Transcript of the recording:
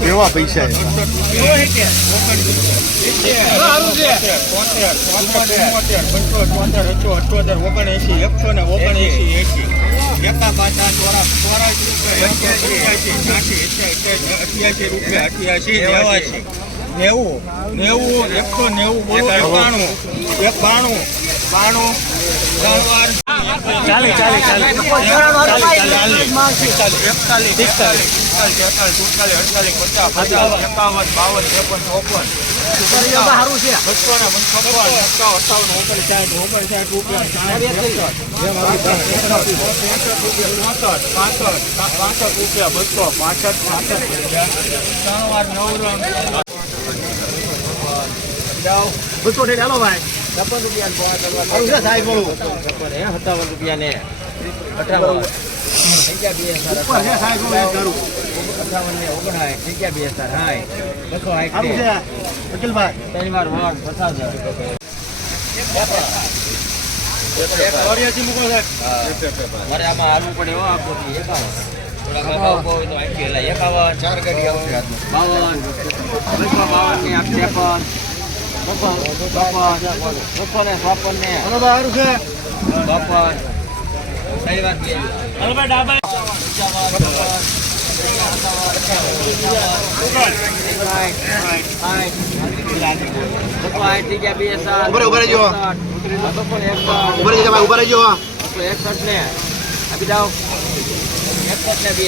કેવા પૈસા ઓગણએસી એકસો ને ઓગણએસી એસી એકા પાછા ચોરા ચોરાસી અઠ્યાસી રૂપિયા અઠ્યાસી નેવાસી નેવું. નેવું એકસો નેવું બોલો. એકાણું. એક બાણું. બાણું ચાલે ચાલી. ચાલી. ચાલી એકતાલીસ. એકતાલીસ. તેતાલીસ સુડતાલીસ અડતાલીસ પચાસ પચાસ એકાવન બાવન ત્રેપન ચોપન. બસો ને પંચાવન સત્તાવન અઠાવન ઓગણ સાઠ ઓગણ સાઠ રૂપિયા પાસઠ પાસઠ રૂપિયા બસો પાસઠ પાસઠ રૂપિયા. ત્રણ વાર નવ બસો ઠેઠ હાલો ભાઈ. છપ્પન રૂપિયા સારું છે સાહેબ બોલું. છપ્પન હે સત્તાવન રૂપિયા ને અઠાવન. મારે આમાં હાલવું પડે હો આપો એકાવન બસો બાવન ને બાપન ઊભા રહો, ઊભા રહેજો. એકસઠ ને આપી દઉં એકસઠ ને બે